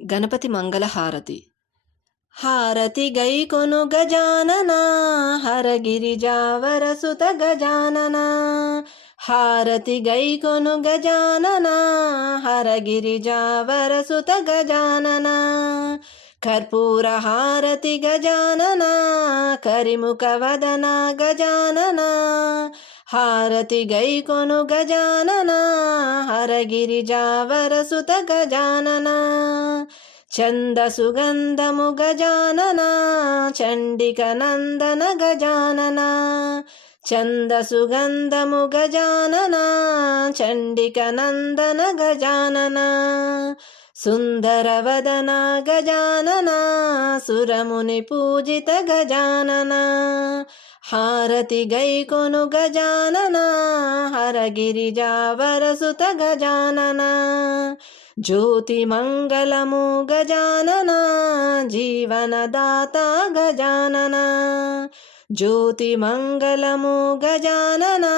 గణపతి మంగళ హారతి హారతి గైకొను గజానన హరగిరిజావర సుత గజానన. హారతి గైకొను గజానన హరగిరిజావర సుత గజానన. కర్పూర హారతి గజానన కరిముఖ వదన గజానన. హారతి గైకొను గజానన హరగిరిజావర సుత గజానన. చంద సుగంధము గజానన చండిక నందన గజానన. చంద సుగంధము గజానన చండిక నందన గజానన. सुन्दरवदना गजानना सुरमुनिपूजित गजानना हारति गैकोनु गजानना हरगिरिजावरसुत गजानना ज्योतिमङ्गलमु गजानना जीवनदाता गजानना ज्योतिमङ्गलमु गजानना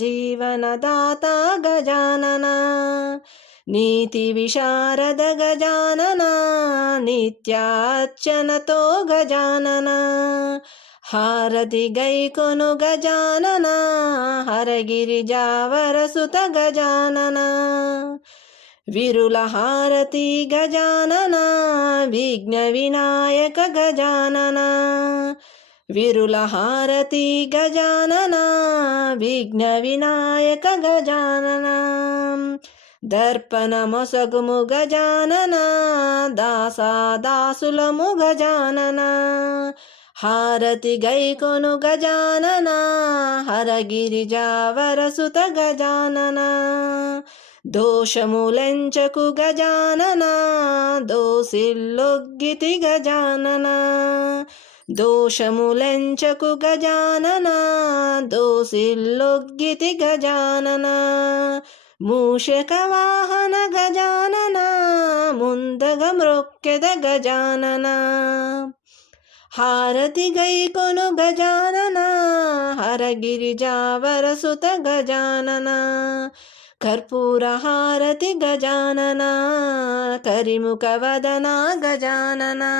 जीवनदाता गजानना గజానన జీవనదాత నీతి విశారద గజానన నిత్యార్చనతో గజాననా. హారతి గైకొను గజానన హరగిరిజావరసుత గజానన. విరుల హారతి గజానన విఘ్న వినాయక గజానన. విరుల హారతి గజానన విఘ్న వినాయక గజానన. దర్పణ మొసగుము గజానన దాసా దాసులము గజానన హారతి గైకొను గజానన హరగిరిజావరసుత గజానన దోషములెంచకు గజానన దోసిల్లొగ్గితి గజానన దోషములెంచకు గజానన దోసిల్లొగ్గితి గజాననా मूषकवाहन गजानना मुन्द मृक्यद गजानन हारति गैकोनु गजानना हरगिरिजावरसुत गजानना कर्पूरहारति गजानना करिमुखवदना गजानना